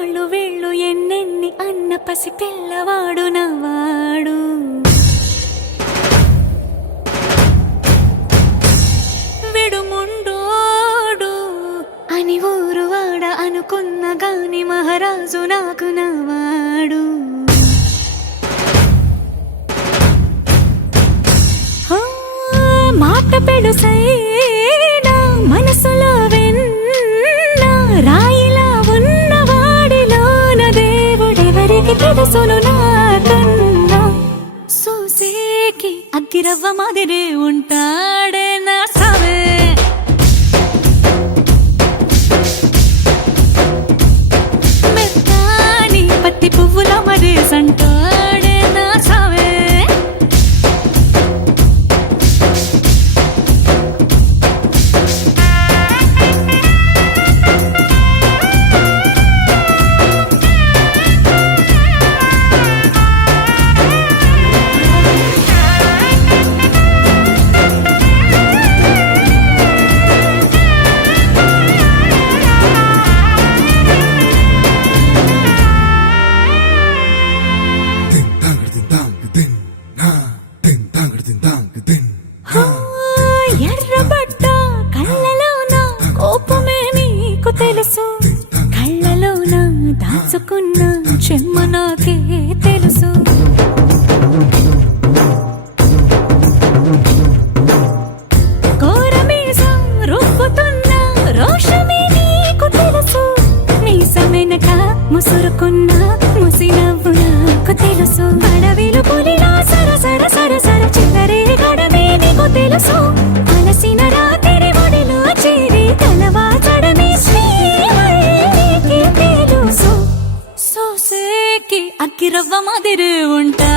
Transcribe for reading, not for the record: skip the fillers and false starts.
కాళ్ళు వేళ్ళు ఎన్నెన్ని అన్న పసి పిల్లవాడు నవాడు. విడుముండోడు అని ఊరు వాడ అనుకున్న గాని మహారాజు నాకు నవాడు. మాట పెడుసైనా మనసులో వెన్న రాయిలా ఉన్నవాడిలోన దేవుడెవరికి తెలుసును నాకన్నా. సూసేకి అగ్గిరవ్వ మాదిరే ఉంటాడే నా సావే. మెత్తాని పత్తి పువ్వుల మరేసంటాడే నా సావే. ఎర్రబడ్డ కళ్ళలోన కోపమే నీకు తెలుసు, కళ్ళలోన దాచుకున్న చెమ్మ నాకే తెలుసు. కోరమీసం రుబ్బుతున్న రోషమే నీకు తెలుసు, మీసమెనక ముసురుకున్న ముసినవ్వు నాకు తెలుసు. అడవిలు పులిలా సరసర సరసర చిల్లరే గడమే నీకు తెలుసు. అలసిన రాత్రి ఒడిలో చేరి తలవాచడమే శ్రీకి తెలుసు. సోసేకి అగ్గిరవ్వ మాదిరి ఉంటా